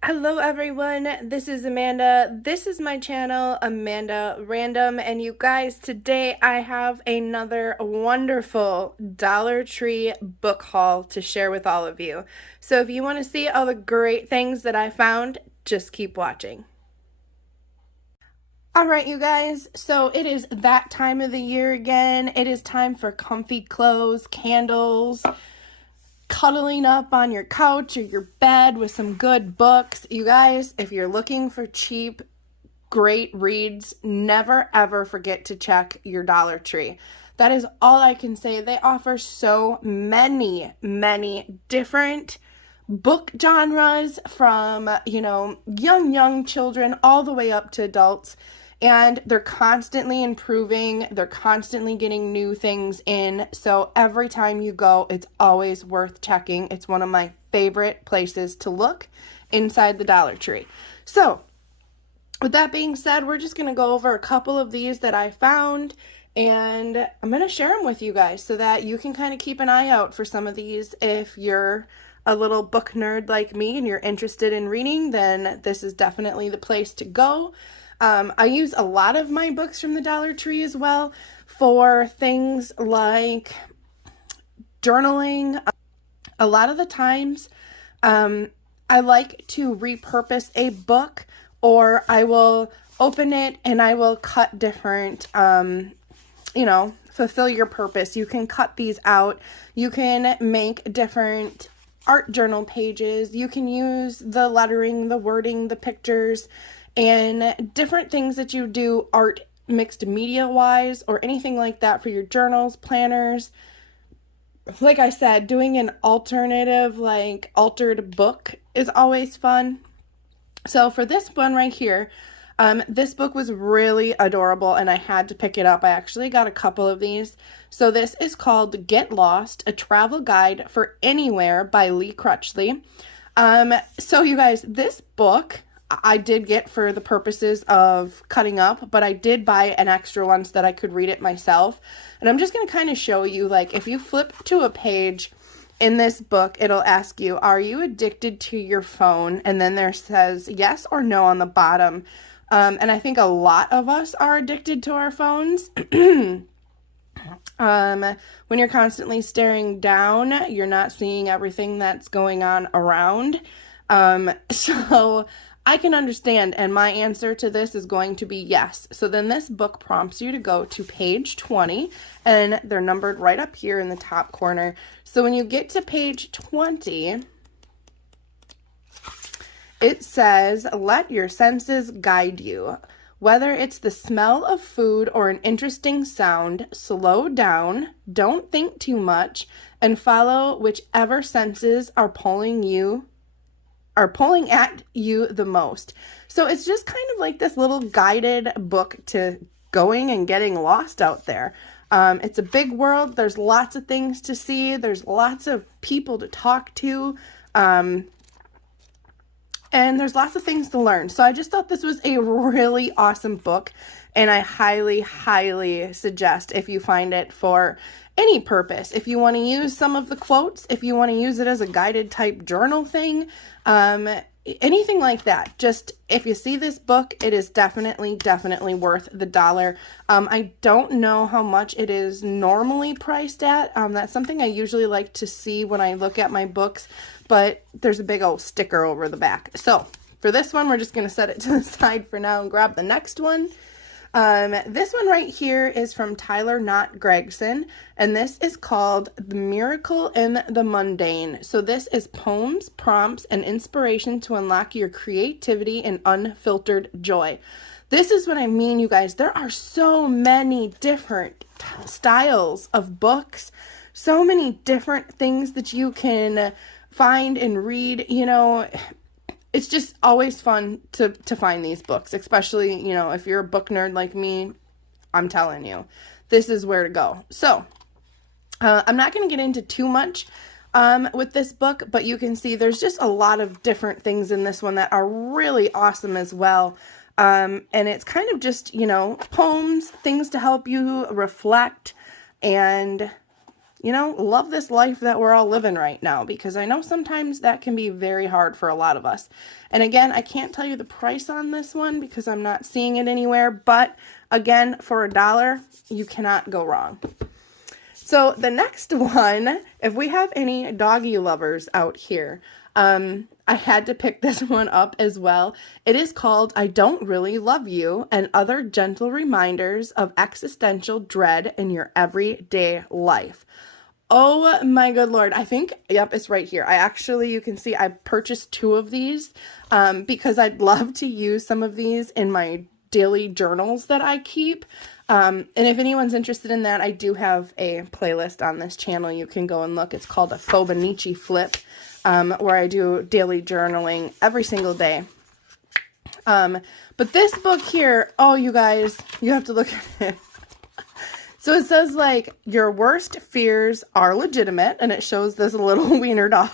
Hello everyone, this is Amanda. This is my channel, Amanda Random, and you guys, today I have another wonderful Dollar Tree book haul to share with all of you. So if you want to see all the great things that I found, just keep watching. Alright you guys, so it is that time of the year again. It is time for comfy clothes, candles, cuddling up on your couch or your bed with some good books. You guys, if you're looking for cheap, great reads, never ever forget to check your Dollar Tree. That is all I can say. They offer so many different book genres from, young children all the way up to adults. And they're constantly improving. They're constantly getting new things in. So every time you go, it's always worth checking. It's one of my favorite places to look inside the Dollar Tree. So with that being said, we're just going to go over a couple of these that I found. And I'm going to share them with you guys so that you can kind of keep an eye out for some of these. If you're a little book nerd like me and you're interested in reading, then this is definitely the place to go. I use a lot of my books from the Dollar Tree as well for things like journaling. A lot of the times, I like to repurpose a book, or I will open it and I will cut different, fulfill your purpose. You can cut these out. You can make different art journal pages. You can use the lettering, the wording, the pictures, and different things that you do art mixed media wise or anything like that for your journals, planners. Like I said, doing an alternative, like altered book is always fun. So for this one right here, this book was really adorable and I had to pick it up. I actually got a couple of these. So this is called Get Lost, A Travel Guide for Anywhere by Lee Crutchley. So you guys, this book I did get for the purposes of cutting up, but I did buy an extra one so that I could read it myself. And I'm just going to kind of show you, like, if you flip to a page in this book, it'll ask you, are you addicted to your phone? And then there says yes or no on the bottom. And I think a lot of us are addicted to our phones. When you're constantly staring down, you're not seeing everything that's going on around. So I can understand, and my answer to this is going to be yes. So then this book prompts you to go to page 20, and they're numbered right up here in the top corner. So when you get to page 20, it says, let your senses guide you. Whether it's the smell of food or an interesting sound, slow down, don't think too much, and follow whichever senses are pulling at you the most. So it's just kind of like this little guided book to going and getting lost out there. It's a big world. There's lots of things to see. There's lots of people to talk to. And there's lots of things to learn. So I just thought this was a really awesome book. And I highly suggest if you find it for any purpose. If you want to use some of the quotes, if you want to use it as a guided type journal thing, anything like that. Just if you see this book, it is definitely worth the $1. I don't know how much it is normally priced at. That's something I usually like to see when I look at my books, but there's a big old sticker over the back. So for this one, we're just going to set it to the side for now and grab the next one. This one right here is from Tyler Knott Gregson, and this is called The Miracle in the Mundane. So this is poems, prompts, and inspiration to unlock your creativity and unfiltered joy. This is what I mean, you guys. There are so many different styles of books, so many different things that you can find and read, It's just always fun to find these books, especially, if you're a book nerd like me. I'm telling you, this is where to go. So I'm not going to get into too much with this book, but you can see there's just a lot of different things in this one that are really awesome as well. And it's kind of just, poems, things to help you reflect and you know, love this life that we're all living right now, because I know sometimes that can be very hard for a lot of us. And again, I can't tell you the price on this one because I'm not seeing it anywhere, but again, for $1, you cannot go wrong. So the next one, if we have any doggy lovers out here, I had to pick this one up as well. It is called I Don't Really Love You and Other Gentle Reminders of Existential Dread in Your Everyday Life. Oh my good Lord. I think, yep, it's right here. You can see I purchased 2 of these because I'd love to use some of these in my daily journals that I keep. And if anyone's interested in that, I do have a playlist on this channel. You can go and look. It's called a Fibonacci Flip, where I do daily journaling every single day. But this book here, oh, you guys, you have to look at it. So it says, like, your worst fears are legitimate, and it shows this little wiener dog.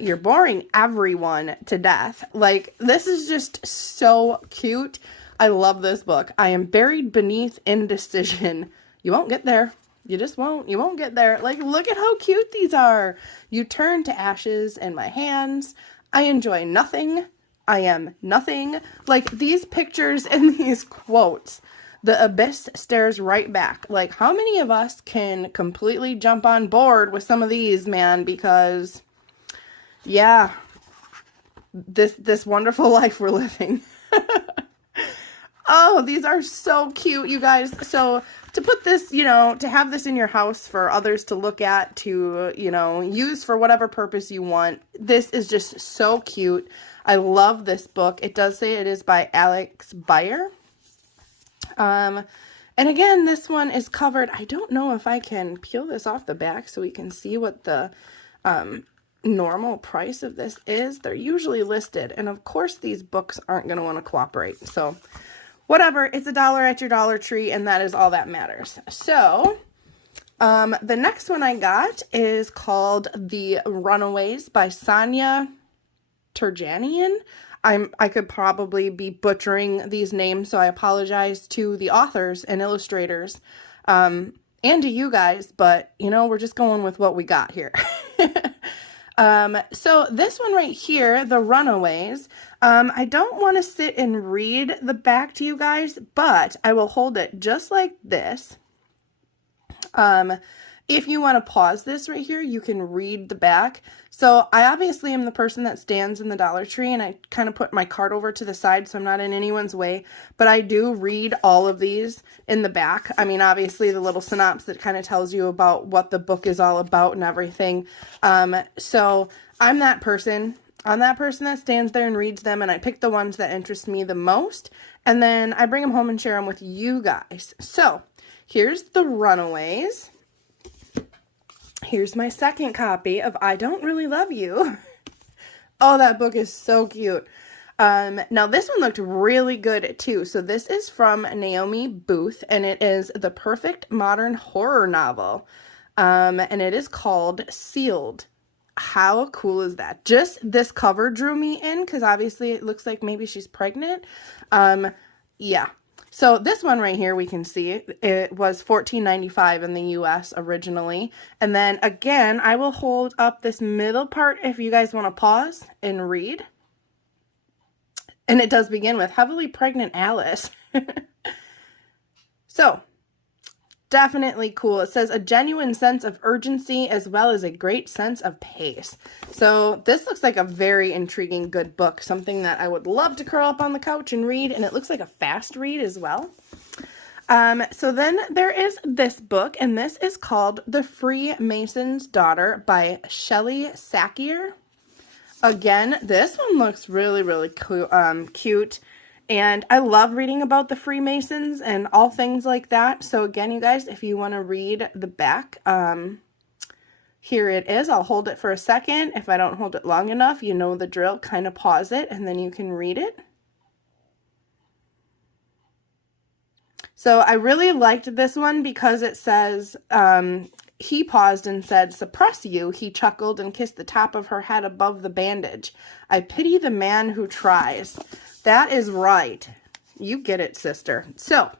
You're boring everyone to death. Like, this is just so cute. I love this book. I am buried beneath indecision. You won't get there. You just won't. You won't get there. Like, look at how cute these are. You turn to ashes in my hands. I enjoy nothing. I am nothing. Like, these pictures and these quotes. The abyss stares right back. Like, how many of us can completely jump on board with some of these, man? Because, yeah, this wonderful life we're living. Oh, these are so cute, you guys. So to put this, you know, to have this in your house for others to look at, to, you know, use for whatever purpose you want. This is just so cute. I love this book. It does say it is by Alex Beyer. And again, this one is covered. I don't know if I can peel this off the back so we can see what the normal price of this is. They're usually listed, and of course these books aren't going to want to cooperate. So whatever, it's $1 at your Dollar Tree, and that is all that matters. So the next one I got is called The Runaways by Sonia Turjanian. I could probably be butchering these names, so I apologize to the authors and illustrators, and to you guys, but, you know, we're just going with what we got here. So this one right here, The Runaways, I don't want to sit and read the back to you guys, but I will hold it just like this. If you want to pause this right here, you can read the back. So I obviously am the person that stands in the Dollar Tree, and I kind of put my cart over to the side so I'm not in anyone's way, but I do read all of these in the back. I mean, obviously the little synopsis that kind of tells you about what the book is all about and everything. So I'm that person. I'm that person that stands there and reads them, and I pick the ones that interest me the most, and then I bring them home and share them with you guys. So here's The Runaways. Here's my second copy of I Don't Really Love You. Oh, that book is so cute. Now this one looked really good too. So this is from Naomi Booth, and it is the perfect modern horror novel. And it is called Sealed. How cool is that? Just this cover drew me in, because obviously it looks like maybe she's pregnant. Yeah. So this one right here, we can see it was $14.95 in the US originally. And then again, I will hold up this middle part if you guys want to pause and read. And it does begin with heavily pregnant Alice. So definitely cool. It says a genuine sense of urgency as well as a great sense of pace. So this looks like a very intriguing, good book. Something that I would love to curl up on the couch and read. And it looks like a fast read as well. So then there is this book, and this is called The Freemasons Daughter by Shelley Sakier. Again, this one looks really, really cute. And I love reading about the Freemasons and all things like that. So again, you guys, if you want to read the back, here it is. I'll hold it for a second. If I don't hold it long enough, you know the drill. Kind of pause it, and then you can read it. So I really liked this one because it says, he paused and said, "Suppress you." He chuckled and kissed the top of her head above the bandage. "I pity the man who tries." That is right. You get it, sister. So,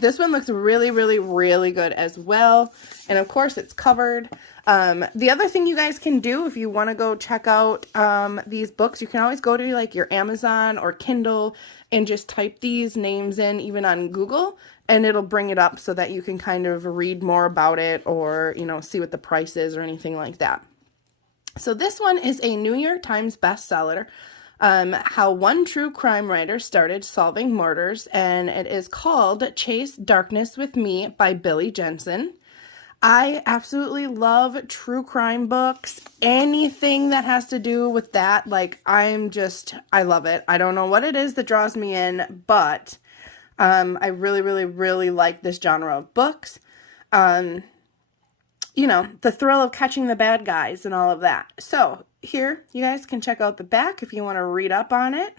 This one looks really, really, really good as well. And of course it's covered. The other thing you guys can do if you want to go check out these books, you can always go to like your Amazon or Kindle and just type these names in, even on Google, and it'll bring it up so that you can kind of read more about it or, you know, see what the price is or anything like that. So this one is a New York Times bestseller, How One True Crime Writer Started Solving Murders, and it is called Chase Darkness with Me by Billy Jensen. I absolutely love true crime books. Anything that has to do with that, like, I love it. I don't know what it is that draws me in, but I really, really, really like this genre of books. You know, the thrill of catching the bad guys and all of that. So here, you guys can check out the back if you want to read up on it.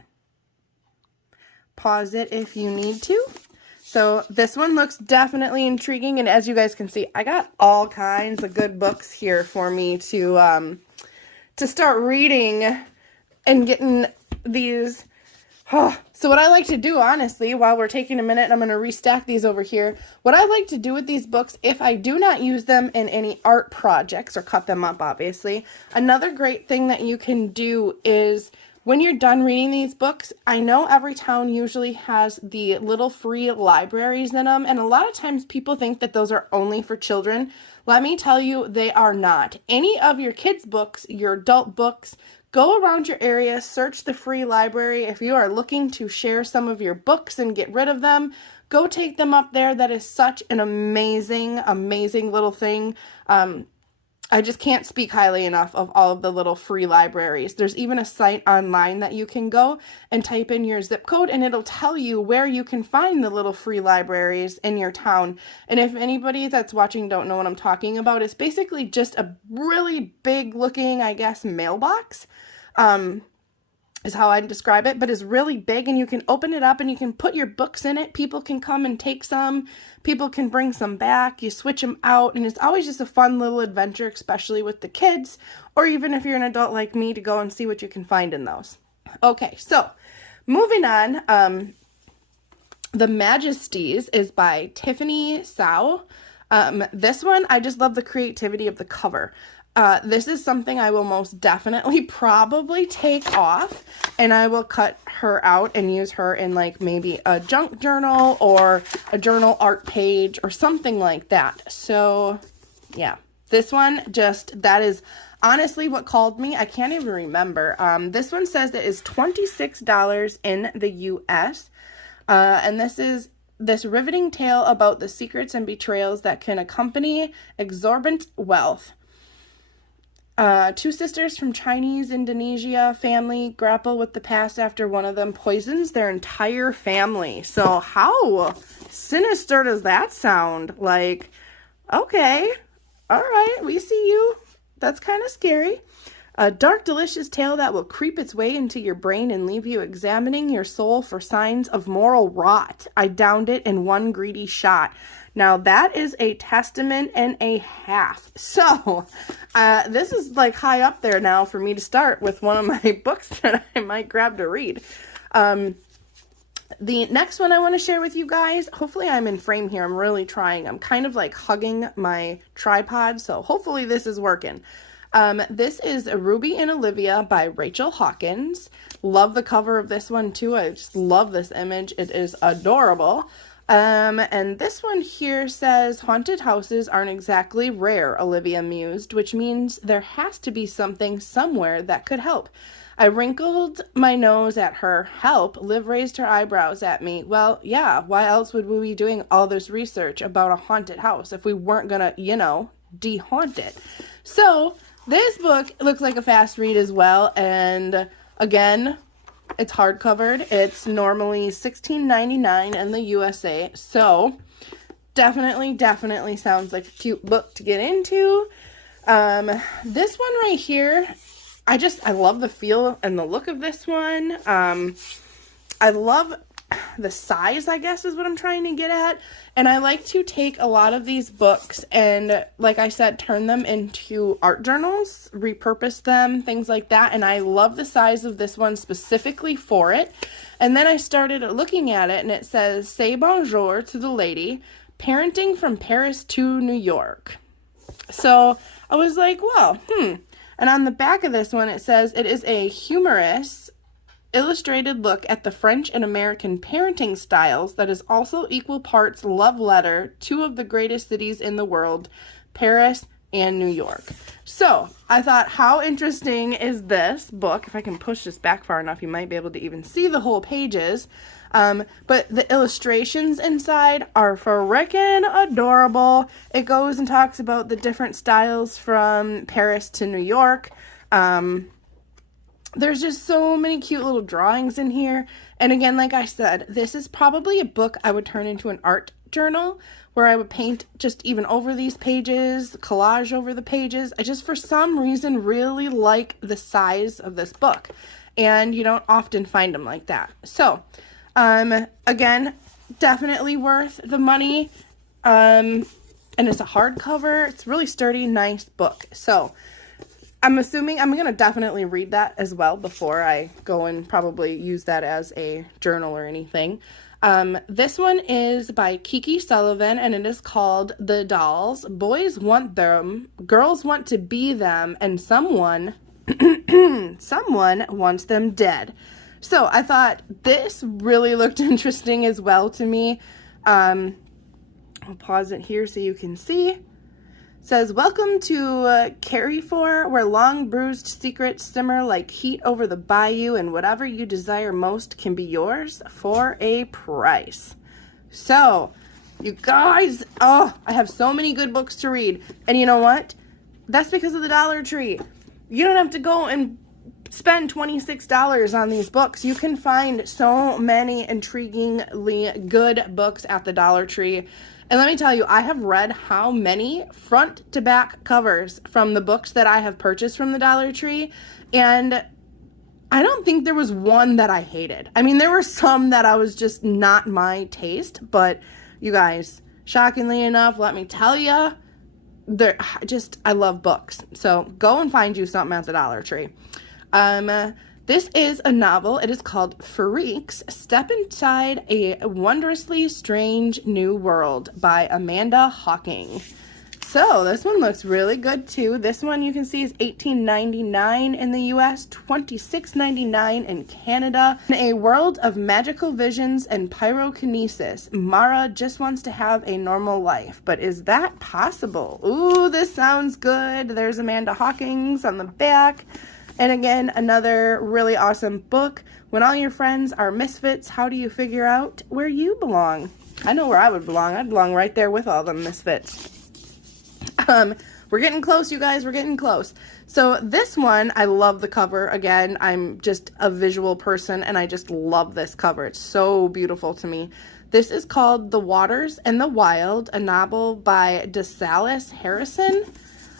Pause it if you need to. So this one looks definitely intriguing, and as you guys can see, I got all kinds of good books here for me to start reading and getting these. So what I like to do, honestly, while we're taking a minute, I'm going to restack these over here. What I like to do with these books, if I do not use them in any art projects or cut them up, obviously, another great thing that you can do is when you're done reading these books, I know every town usually has the little free libraries in them, and a lot of times people think that those are only for children. Let me tell you, they are not. Any of your kids' books, your adult books, go around your area, search the free library. If you are looking to share some of your books and get rid of them, go take them up there. That is such an amazing, amazing little thing. I just can't speak highly enough of all of the little free libraries. There's even a site online that you can go and type in your zip code, and it'll tell you where you can find the little free libraries in your town. And if anybody that's watching don't know what I'm talking about, it's basically just a really big looking, I guess, mailbox. Is how I'd describe it, but it's really big, and you can open it up and you can put your books in it. People can come and take some. People can bring some back. You switch them out, and it's always just a fun little adventure, especially with the kids, or even if you're an adult like me, to go and see what you can find in those. Okay, so moving on, The Majesties is by Tiffany Sao. This one, I just love the creativity of the cover. This is something I will most definitely probably take off, and I will cut her out and use her in like maybe a junk journal or a journal art page or something like that. So yeah, this one that is honestly what called me. I can't even remember. This one says it is $26 in the US. And this riveting tale about the secrets and betrayals that can accompany exorbitant wealth. Two sisters from Chinese Indonesia family grapple with the past after one of them poisons their entire family. So how sinister does that sound? Like, okay, all right, we see you. That's kind of scary. A dark, delicious tale that will creep its way into your brain and leave you examining your soul for signs of moral rot. I downed it in one greedy shot. Now, that is a testament and a half. So, this is like high up there now for me to start with one of my books that I might grab to read. The next one I want to share with you guys, hopefully I'm in frame here. I'm really trying. I'm kind of like hugging my tripod, so hopefully this is working. This is Ruby and Olivia by Rachel Hawkins. Love the cover of this one too. I just love this image. It is adorable. And this one here says, haunted houses aren't exactly rare, Olivia mused, which means there has to be something somewhere that could help. I wrinkled my nose at her. Help? Liv raised her eyebrows at me. Well, yeah, why else would we be doing all this research about a haunted house if we weren't gonna, de-haunt it? So, this book looks like a fast read as well, and again, it's hardcovered. It's normally $16.99 in the USA, so definitely sounds like a cute book to get into. This one right here, I love the feel and the look of this one. I love the size, I guess, is what I'm trying to get at. And I like to take a lot of these books and, like I said, turn them into art journals, repurpose them, things like that. And I love the size of this one specifically for it. And then I started looking at it, and it says, "Say bonjour to the lady, parenting from Paris to New York." So I was like, well, And on the back of this one, it says, "It is a humorous, illustrated look at the French and American parenting styles that is also equal parts love letter, two of the greatest cities in the world, Paris and New York." So I thought, how interesting is this book? If I can push this back far enough, you might be able to even see the whole pages. But the illustrations inside are frickin' adorable. It goes and talks about the different styles from Paris to New York. There's just so many cute little drawings in here. And again, like I said, this is probably a book I would turn into an art journal where I would paint just even over these pages, collage over the pages. I just, for some reason, really like the size of this book. And you don't often find them like that. So, again, definitely worth the money. And it's a hardcover. It's a really sturdy, nice book. So, I'm assuming I'm going to definitely read that as well before I go and probably use that as a journal or anything. This one is by Kiki Sullivan, and it is called "The Dolls. Boys want them, girls want to be them, and someone wants them dead." So I thought this really looked interesting as well to me. I'll pause it here so you can see. Says, "Welcome to Carrefour, where long bruised secrets simmer like heat over the bayou, and whatever you desire most can be yours for a price." So, you guys, I have so many good books to read. And you know what? That's because of the Dollar Tree. You don't have to go and spend $26 on these books. You can find so many intriguingly good books at the Dollar Tree. And let me tell you, I have read how many front to back covers from the books that I have purchased from the Dollar Tree, and I don't think there was one that I hated. I mean, there were some that I was just not my taste, but you guys, shockingly enough, let me tell you, I love books. So go and find you something at the Dollar Tree. This is a novel. It is called Freaks, Step Inside a Wondrously Strange New World by Amanda Hocking. So this one looks really good too. This one you can see is $18.99 in the US, $26.99 in Canada. In a world of magical visions and pyrokinesis, Mara just wants to have a normal life. But is that possible? Ooh, this sounds good. There's Amanda Hawkins on the back. And again, another really awesome book. When all your friends are misfits, how do you figure out where you belong? I know where I would belong. I'd belong right there with all them misfits. We're getting close, you guys. We're getting close. So this one, I love the cover. Again, I'm just a visual person, and I just love this cover. It's so beautiful to me. This is called The Waters and the Wild, a novel by DeSalis Harrison.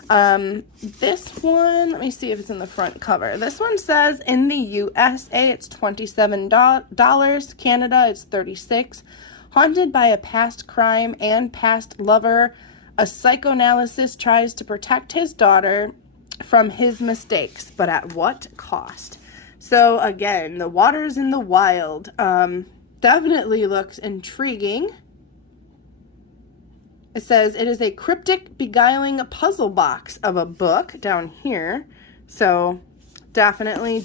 This one, let me see if it's in the front cover. This one says in the USA it's $27, Canada it's $36. Haunted by a past crime and past lover, a psychoanalyst tries to protect his daughter from his mistakes, but at what cost? So again, The Waters in the Wild, definitely looks intriguing. It says it is a cryptic, beguiling puzzle box of a book down here. So definitely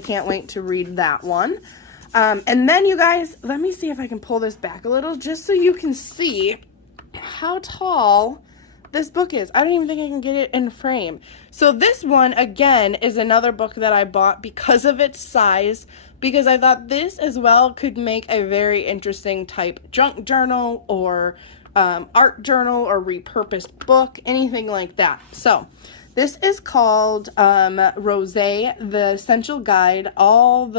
can't wait to read that one. And then you guys, let me see if I can pull this back a little just so you can see how tall this book is. I don't even think I can get it in frame. So this one, again, is another book that I bought because of its size, because I thought this as well could make a very interesting type junk journal or art journal or repurposed book, anything like that. So this is called Rosé, the Essential Guide, all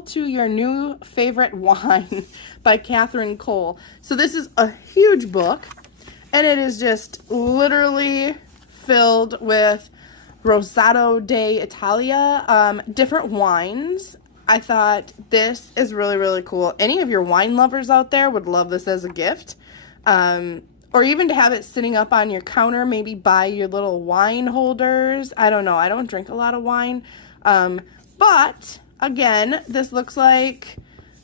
to your new favorite wine by Catherine Cole. So this is a huge book, and it is just literally filled with Rosato d'Italia, different wines. I thought this is really, really cool. Any of your wine lovers out there would love this as a gift. Or even to have it sitting up on your counter, maybe by your little wine holders. I don't know. I don't drink a lot of wine. But again, this looks like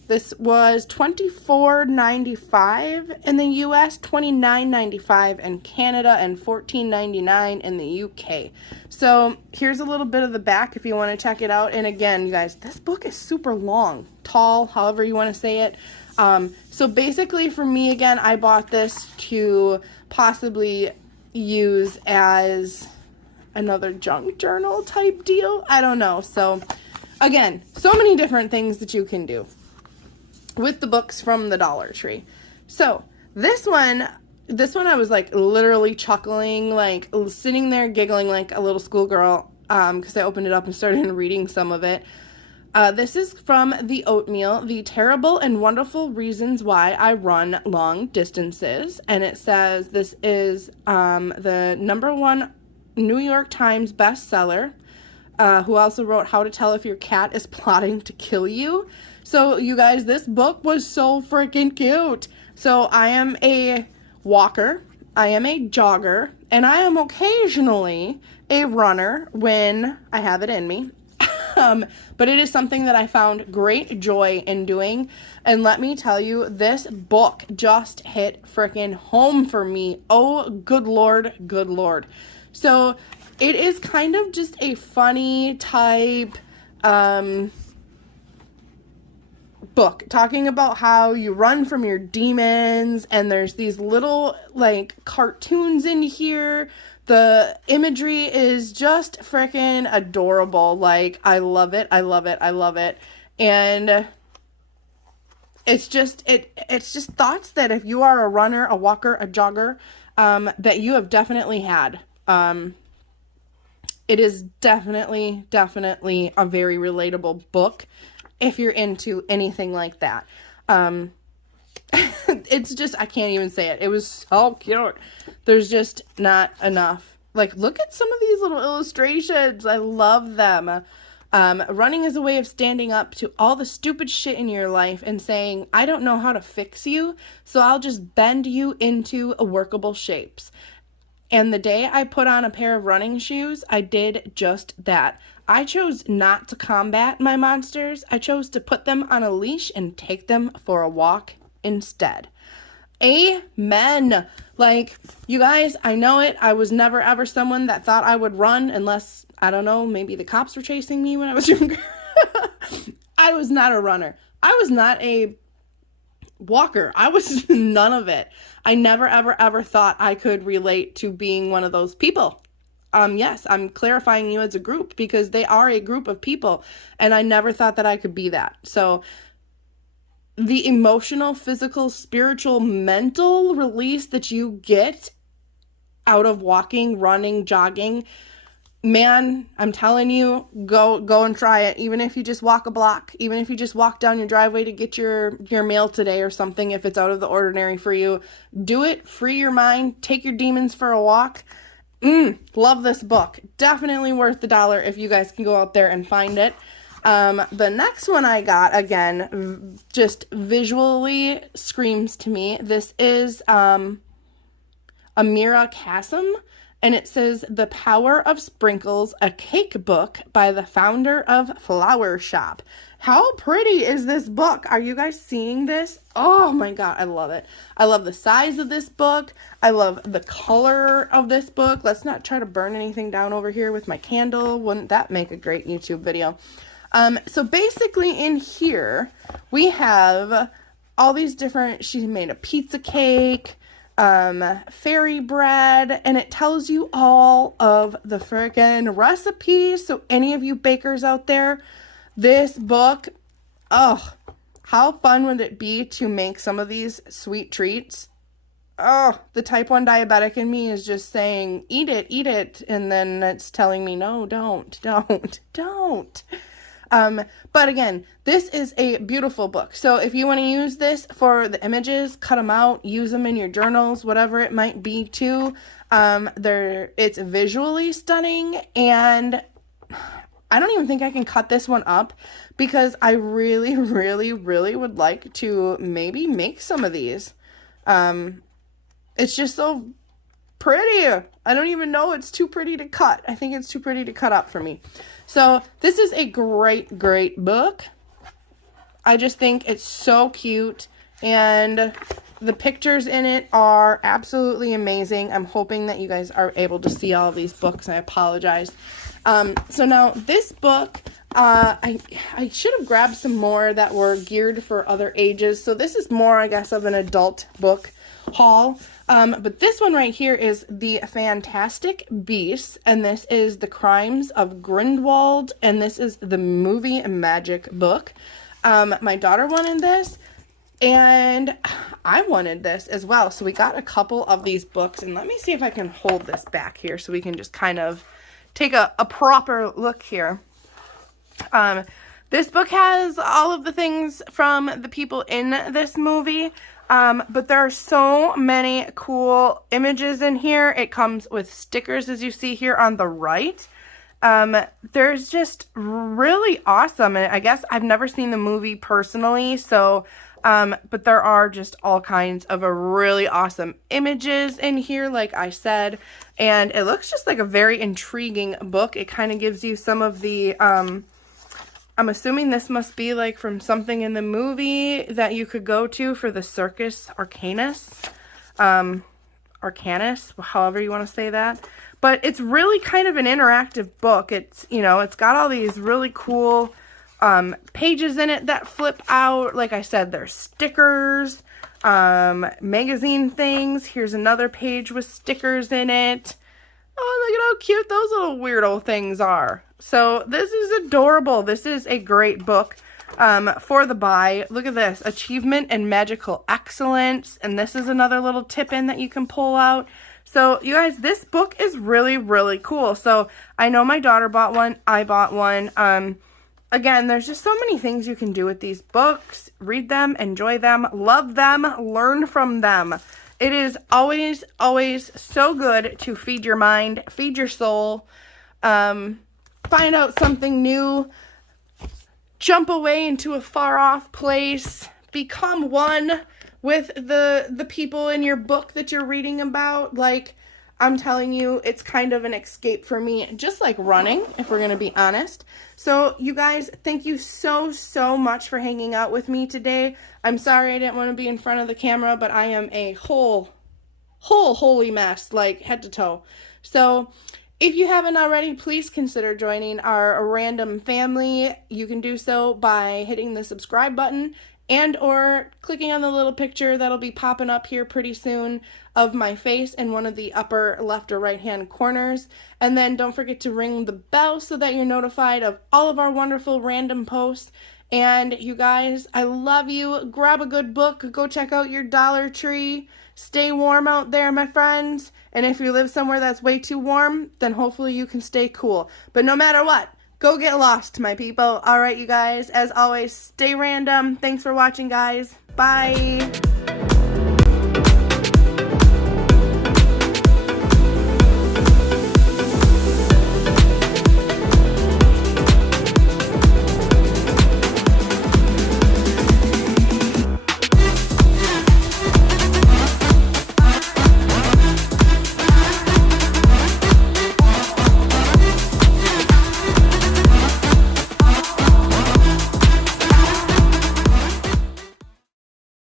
this was $24.95 in the US, $29.95 in Canada, and $14.99 in the UK. So here's a little bit of the back if you want to check it out. And again, you guys, this book is super long, tall, however you want to say it. So basically for me, again, I bought this to possibly use as another junk journal type deal. I don't know. So again, so many different things that you can do with the books from the Dollar Tree. So this one I was like literally chuckling, like sitting there giggling like a little schoolgirl, because I opened it up and started reading some of it. This is from The Oatmeal, The Terrible and Wonderful Reasons Why I Run Long Distances. And it says this is the #1 New York Times bestseller, who also wrote How to Tell If Your Cat is Plotting to Kill You. So you guys, this book was so freaking cute. So I am a walker, I am a jogger, and I am occasionally a runner when I have it in me. But it is something that I found great joy in doing. And let me tell you, this book just hit freaking home for me. Oh, good Lord, good Lord. So it is kind of just a funny type book talking about how you run from your demons, and there's these little like cartoons in here. The imagery is just freaking adorable. Like, I love it. I love it. I love it. And it's just thoughts that if you are a runner, a walker, a jogger, that you have definitely had. It is definitely a very relatable book if you're into anything like that. It's just, I can't even say it. It was so cute. There's just not enough. Like, look at some of these little illustrations. I love them. Running is a way of standing up to all the stupid shit in your life and saying, I don't know how to fix you, so I'll just bend you into workable shapes. And the day I put on a pair of running shoes, I did just that. I chose not to combat my monsters. I chose to put them on a leash and take them for a walk instead. Amen. Like, you guys, I know it. I was never ever someone that thought I would run unless, I don't know, maybe the cops were chasing me when I was younger. I was not a runner. I was not a walker. I was none of it. I never ever thought I could relate to being one of those people. Yes, I'm clarifying you as a group because they are a group of people, and I never thought that I could be that. So the emotional, physical, spiritual, mental release that you get out of walking, running, jogging, man, I'm telling you, go and try it. Even if you just walk a block, even if you just walk down your driveway to get your mail today or something, if it's out of the ordinary for you, do it. Free your mind. Take your demons for a walk. Love this book. Definitely worth the $1 if you guys can go out there and find it. The next one I got, again, just visually screams to me. This is Amira Kassem, and it says The Power of Sprinkles, a cake book by the founder of Flower Shop. How pretty is this book? Are you guys seeing this? Oh my God, I love it. I love the size of this book. I love the color of this book. Let's not try to burn anything down over here with my candle. Wouldn't that make a great YouTube video? So basically in here, we have all these different, she made a pizza cake, fairy bread, and it tells you all of the freaking recipes. So any of you bakers out there, this book, oh, how fun would it be to make some of these sweet treats? Oh, the type 1 diabetic in me is just saying, eat it. And then it's telling me, no, don't. But again, this is a beautiful book. So if you want to use this for the images, cut them out, use them in your journals, whatever it might be too. It's visually stunning, and I don't even think I can cut this one up because I really, really, really would like to maybe make some of these. It's just so pretty. I don't even know, it's too pretty to cut. I think it's too pretty to cut up for me. So this is a great, great book. I just think it's so cute, and the pictures in it are absolutely amazing. I'm hoping that you guys are able to see all of these books. I apologize. So now this book, I should have grabbed some more that were geared for other ages. So this is more, I guess, of an adult book haul. But this one right here is The Fantastic Beasts, and this is The Crimes of Grindelwald, and this is the movie magic book. My daughter wanted this, and I wanted this as well. So we got a couple of these books, and let me see if I can hold this back here so we can just kind of take a proper look here. This book has all of the things from the people in this movie, but there are so many cool images in here. It comes with stickers, as you see here on the right. There's just really awesome, and I guess I've never seen the movie personally, so, but there are just all kinds of really awesome images in here, like I said, and it looks just like a very intriguing book. It kind of gives you some of the, I'm assuming this must be like from something in the movie that you could go to for the Circus Arcanus, however you want to say that. But it's really kind of an interactive book. It's, you know, it's got all these really cool pages in it that flip out. Like I said, there's stickers, magazine things. Here's another page with stickers in it. Oh, look at how cute those little weirdo things are. So this is adorable. This is a great book for the buy. Look at this, Achievement and Magical Excellence. And this is another little tip in that you can pull out. So you guys, this book is really, really cool. So I know my daughter bought one. I bought one. Again, there's just so many things you can do with these books. Read them, enjoy them, love them, learn from them. It is always, always so good to feed your mind, feed your soul, find out something new, jump away into a far off place, become one with the people in your book that you're reading about. Like, I'm telling you, it's kind of an escape for me, just like running, if we're going to be honest. So you guys, thank you so, so much for hanging out with me today. I'm sorry I didn't want to be in front of the camera, but I am a holy mess, like head to toe. So if you haven't already, please consider joining our random family. You can do so by hitting the subscribe button and or clicking on the little picture that'll be popping up here pretty soon of my face in one of the upper left or right hand corners. And then don't forget to ring the bell so that you're notified of all of our wonderful random posts. And you guys, I love you. Grab a good book. Go check out your Dollar Tree. Stay warm out there, my friends. And if you live somewhere that's way too warm, then hopefully you can stay cool. But no matter what, go get lost, my people. All right, you guys, as always, stay random. Thanks for watching, guys. Bye.